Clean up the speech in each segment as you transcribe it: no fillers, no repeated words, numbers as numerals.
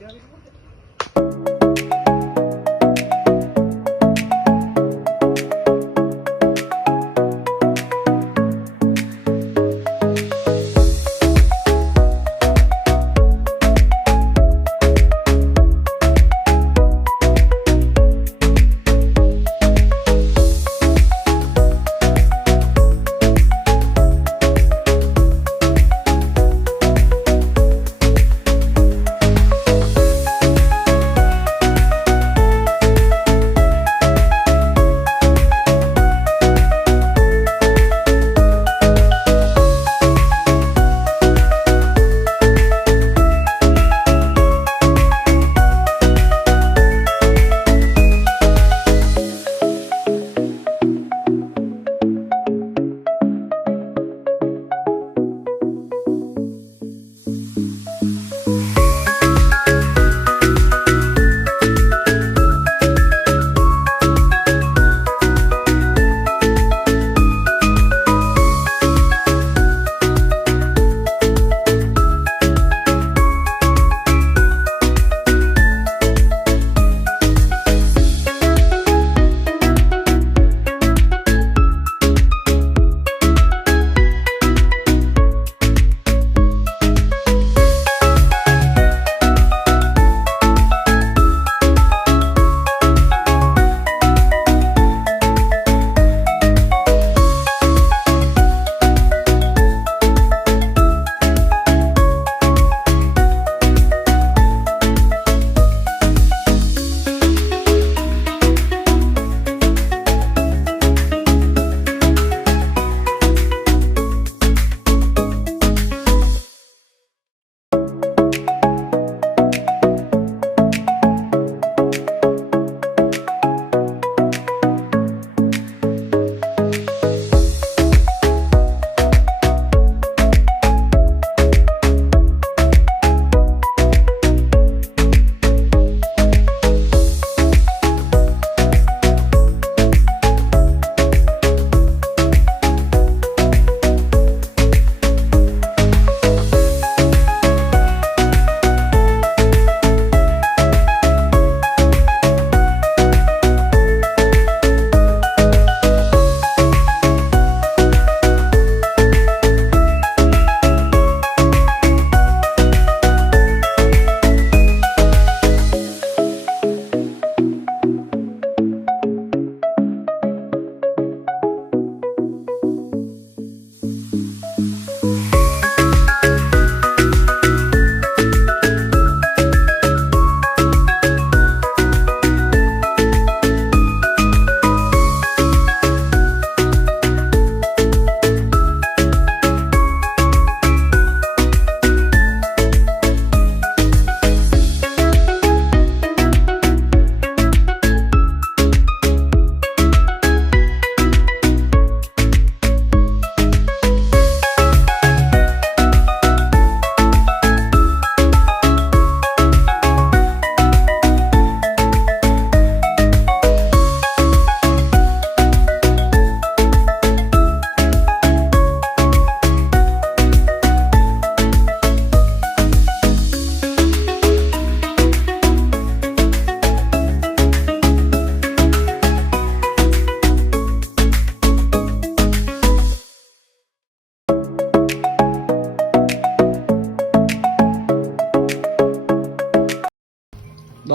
đó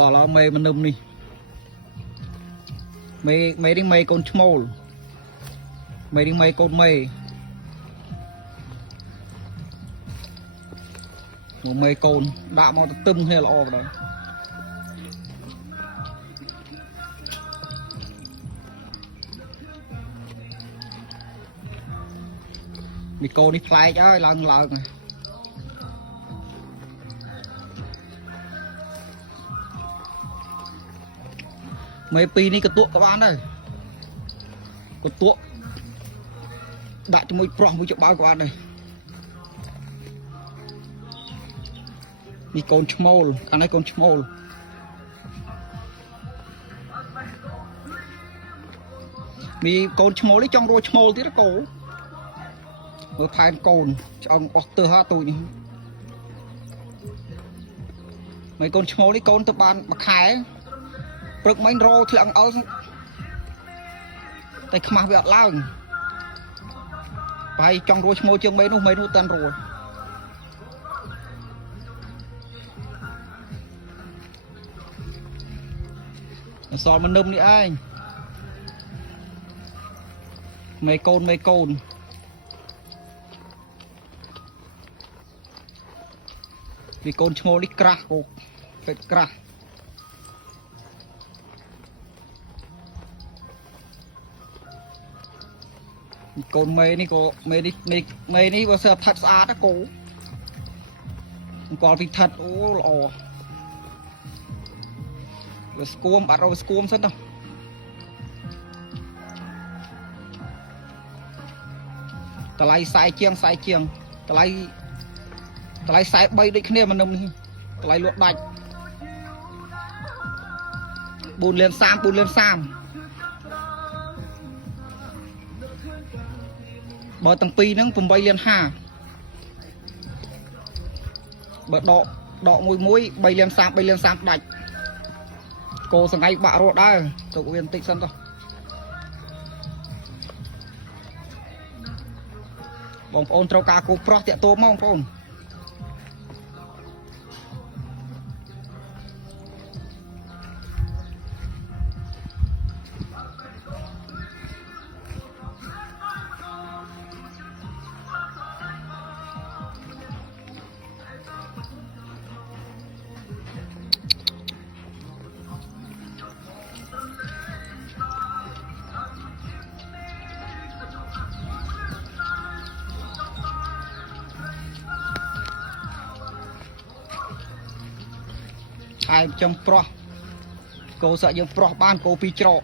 là mày mình nằm đi mày đi mày con small mày đi mày con mày một mày con đã mau tưng hay là đó mày con đi fly chứ lần lần này mấy pi này cái tuột các bạn ơi cái tuột đã cho môi prong với chỗ bao các bạn này đi con small anh ấy con small mi con small đấy trong rồi small tí nó cổ rồi thay con trong Otter ha tôi mấy con chó đi con tập bàn mà khai bực mấy rô thì ăn áo tay khăm bị lao bay trong rồi môi trường mấy nó tan rồi sò mình nôm đi ai mấy con vì con chó đi cra cô phải cra con mê ní cô mê ní bao giờ thật xa đó cô còn vì thật ô lò rồi scuom bắt đầu scuom sân đâu ta lấy sai chiêng ta lấy sai bay đi kia mà nông ta lấy luộc đạch bùn lên sam bởi tầng pi nó cùng bay lên hà bởi đọ mũi bay lên sam đạch cô sang ngay bạ rồi đây tôi có viên tích sân thôi bóng ôn trâu cá cô pro tiện tô mong không ai trong pro cô sợ những pro ban cô pi trọ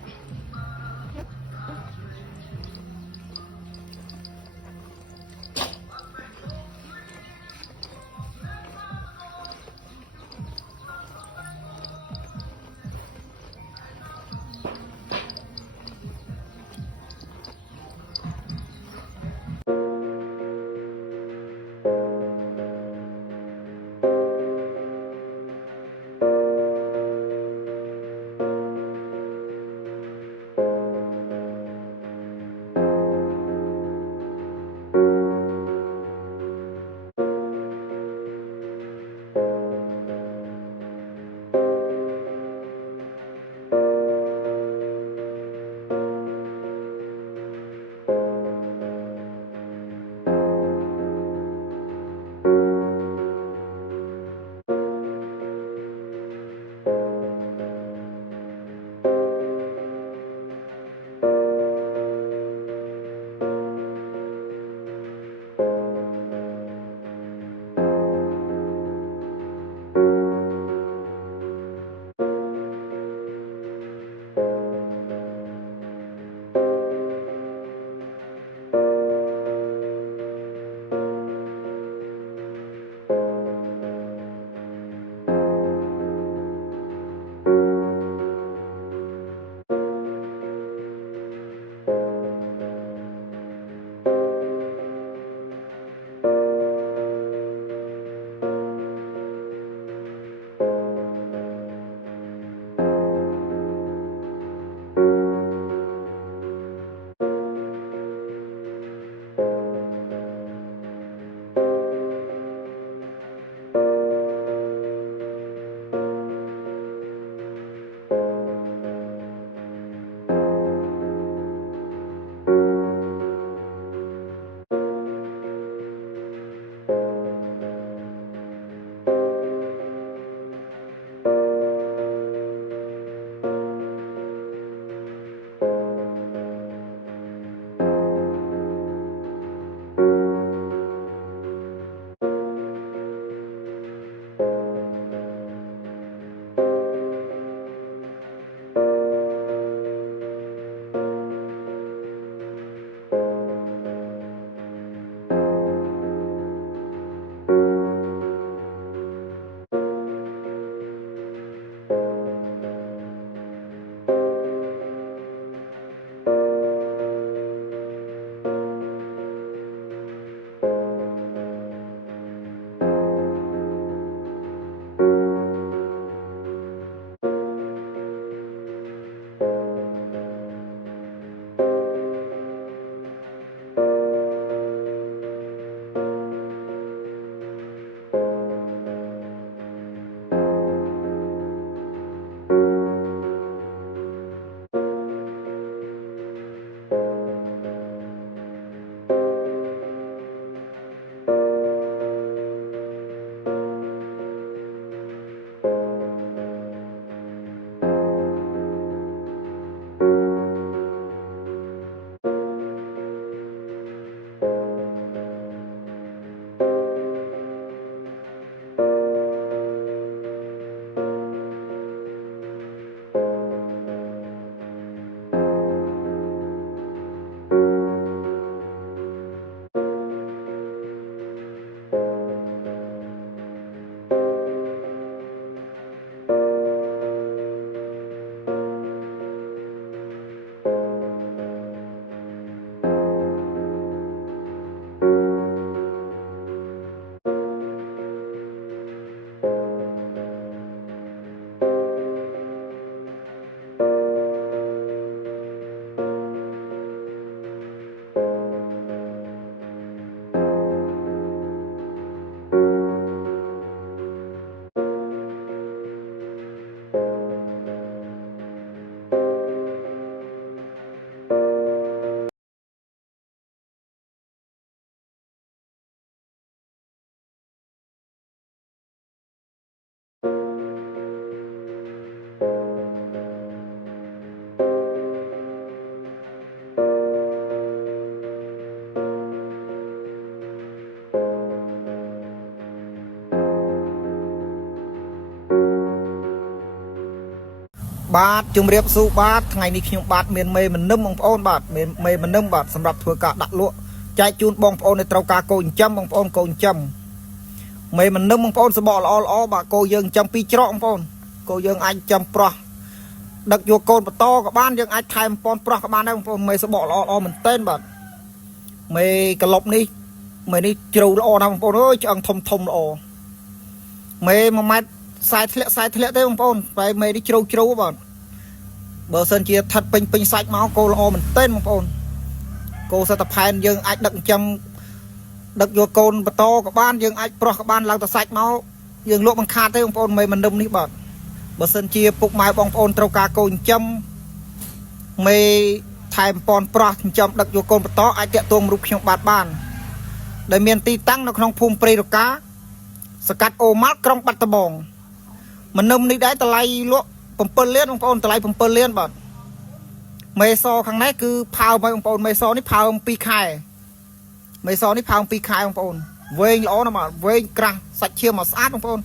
បាទជំរាបសួរបាទថ្ងៃនេះខ្ញុំបាទមានមេមនឹមបងប្អូនបាទមេមនឹមបាទសម្រាប់ធ្វើការដាក់លក់ចែកជូនបងប្អូនដែលត្រូវការគោចិញ្ចឹមបងប្អូនកោចិញ្ចឹមមេមនឹមបងប្អូនសបកល្អបាទគោយើងចិញ្ចឹមពីរច្រកបងប្អូនគោយើងអាចចិញ្ចឹមប្រុសដឹកយកកូនបន្តក៏បានយើងអាចថែមប៉ុនប្រុសក៏បានដែរបងប្អូនមេសបកល្អមែនទែនបាទមេក្លុបនេះមេនេះជ្រៅល្អណាស់បងប្អូនអើយឆ្អឹងធំល្អមេ1ម៉ែត្រខ្សែធ្លាក់ទេបងប្អូនតែមេនេះជ្រៅបាទបើសិនជាថិតពេញសាច់មកគោល្អមែនទែនបងប្អូនគោសតផែនយើងអាចដឹកចិញ្ចឹមដឹកយកកូនបន្តក៏បានយើងអាចប្រុសក៏បានឡើងទៅសាច់មកយើងលក់បង្ខាតទេបងប្អូនមេមនឹមនេះបាទបើសិនជាពុកម៉ែបងប្អូនត្រូវការកូនចិញ្ចឹមមេថែមប៉ុនប្រុសចិញ្ចឹមដឹកយកកូនបន្តអាចតាក់ទងរូបខ្ញុំបានដែលមានទីតាំងនៅក្នុងភូមិព្រៃរកាសកាត់អូម៉ាល់ក្រុងបាត់ដំបងមនឹមនេះដែរតម្លៃលក់7លានបងប្អូនតម្លៃ7លានបាទមេសខាងនេះគឺផើមកបងប្អូនមេសនេះផើម2ខែមេសនេះផើម2ខែបងប្អូនវែងល្អណាស់បាទវែងក្រាស់សាច់ឈាមមកស្អាតបងប្អូន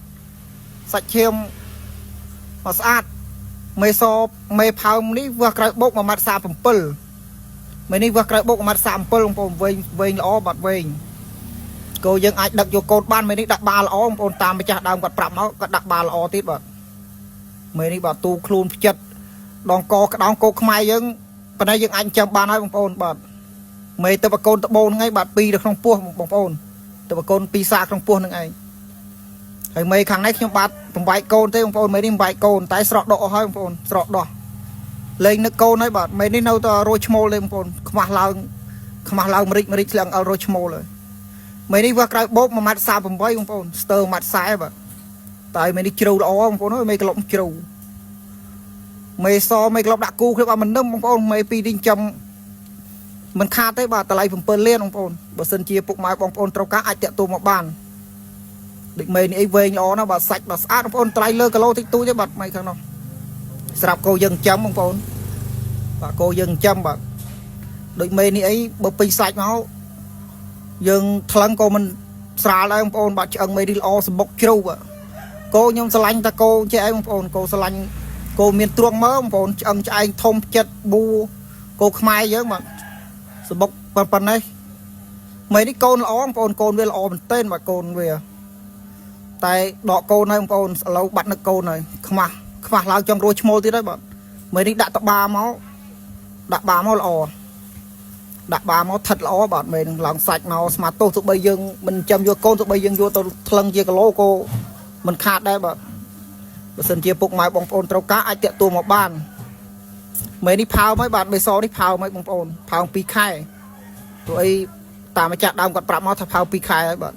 សាច់ឈាមមកស្អាតមេសមេផើមនេះវាស់ក្រៅបុក1.37ម៉ែត្រមេនេះវាស់ក្រៅបុក1.37ម៉ែត្របងប្អូនវែងល្អបាទវែងគោយើងអាចដឹកយកកូនបានមេនេះដាក់បាល្អបងប្អូនតាមម្ចាស់ដើមគាត់ប្រាប់មកគាត់ដាក់បាល្អទៀតបាទមេនេះបាទទូខ្លួនផ្ចិតដងកក្តោងគោខ្មែរយើងប៉ុន្តែយើងអាចចាំបានហើយបងប្អូនបាទមេទៅបកូនតបូនហ្នឹងឯងបាទ2នៅក្នុងពោះបងប្អូនទៅបកូន2សាក្នុងពោះហ្នឹងឯងហើយមេខាងនេះខ្ញុំបាទបំបែកកូនទេបងប្អូនមេនេះបំបែកកូនតែស្រកដកអស់ហើយបងប្អូនស្រកដោះលេងនឹកកូនហើយបាទមេនេះនៅតែរយឈ្មោលទេបងប្អូនខ្មាស់ឡើងមរិចធ្លាំងឲ្យរយឈ្មោលហើយមេនេះវាក្រៅបោក1.38ម៉ែត្របងប្អូនស្ទើរ1.40ម៉ែត្របាទតែមេនេះជ្រៅល្អបងប្អូនអើយមេក្លុបជ្រៅមេសមេក្លុបដាក់គូខ្ញុំអត់មិននឹមបងប្អូនមេពីនេះចំមិនខាតទេបាទតម្លៃ7លានបងប្អូនបើសិនជាពុកម៉ែបងប្អូនត្រូវការអាចតាក់ទងមកបានដូចមេនេះអីវែងល្អណាស់បាទសាច់បាទស្អាតបងប្អូនតម្លៃលើគីឡូតិចតួចទេបាទមេខាងនោះស្រាប់គោយើងចំបងប្អូនបាទគោយើងចំបាទដូចមេនេះអីបើពេញសាច់មកយើងថ្លឹងក៏មិនស្រាលដែរបងប្អូនបាទឆ្អឹងមេនេះល្អសម្បុកជ្រៅបាទគោខ្ញុំស្រឡាញ់តែគោចេះអីបងប្អូនគោស្រឡាញ់គោមានទ្រង់មើបងប្អូនឆ្អឹងឆ្អែងធំចិត្តប៊ូគោខ្មែរយើងបាទសម្បុកប៉ុណ្ណេះមេនេះកូនល្អបងប្អូនកូនវាល្អមែនទែនបាទកូនវាតែដកកូនហើយបងប្អូនឥឡូវបាត់នឹកកូនហើយខ្មាស់ឡើងចង់រស់ឈ្មោលទៀតហើយបាទមេនេះដាក់តបាមកដាក់បាមកល្អដាក់បាមកថិតល្អបាទមេនឹងឡើងសាច់មកស្មាតទោសទោះបីយើងមិនចាំយកកូនទោះបីយើងយកទៅថ្លឹងជាគីឡូក៏មិនខាតដែរបាទបើសិនជាពុកម៉ែបងប្អូនត្រូវការអាចតាក់ទងមកបានមេនេះផើមហើយបាទមេសនេះផើមហើយបងប្អូនផើម2ខែព្រោះអីតាមម្ចាស់ដើមគាត់ប្រាប់មកថាផើម2ខែហើយបាទ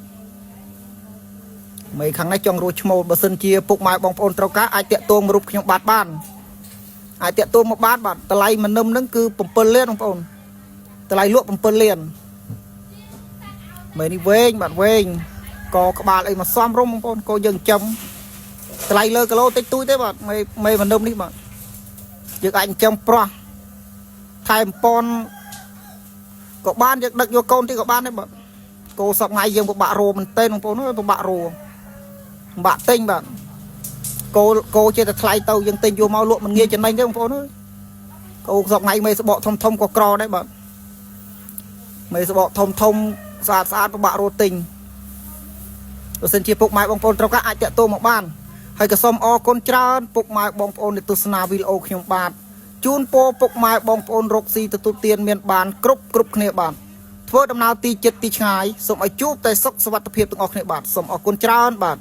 មេខាងនេះចង់រស់ឈ្មោលបើសិនជាពុកម៉ែបងប្អូនត្រូវការអាចតាក់ទងរូបខ្ញុំបានអាចតាក់ទងមកបានបាទតម្លៃមនឹមហ្នឹងគឺ7លានបងប្អូនតម្លៃលក់7លានមេនេះវែងបាទវែងកក្បាលអីមកសំរុំបងប្អូនគោយើងចំតម្លៃលើគីឡូតិចតួចទេបាទមេមនឹមនេះបាទយើងអាចចំប្រុសថែមប៉ុនក៏បានយើងដឹកយកកូនទីក៏បានដែរបាទគោសពថ្ងៃយើងពិបាករោមែនទែនបងប្អូនអើយពិបាករោពិបាកទិញបាទគោចេះតែថ្លៃទៅយើងទិញយកមកលក់មិនងាយចំណេញទេបងប្អូនអើយគោសពថ្ងៃមេសបកធំក៏ក្រដែរបាទមេសបកធំស្អាតពិបាករោទិញបើសិនជាពុកម៉ែបងប្អូនត្រូវការអាចតាក់ទងមកបានហើយក៏សូមអរគុណច្រើនពុកម៉ែបងប្អូនដែលទស្សនាវីដេអូខ្ញុំបាទជូនពរពុកម៉ែបងប្អូនរកស៊ីទទួលទានមានបានគ្រប់គ្នាបាទធ្វើដំណើរទីចិត្តទីឆ្ងាយសូមឲ្យជួបតែសុខសុវត្ថិភាពទាំងអស់គ្នាបាទសូមអរគុណច្រើនបាទ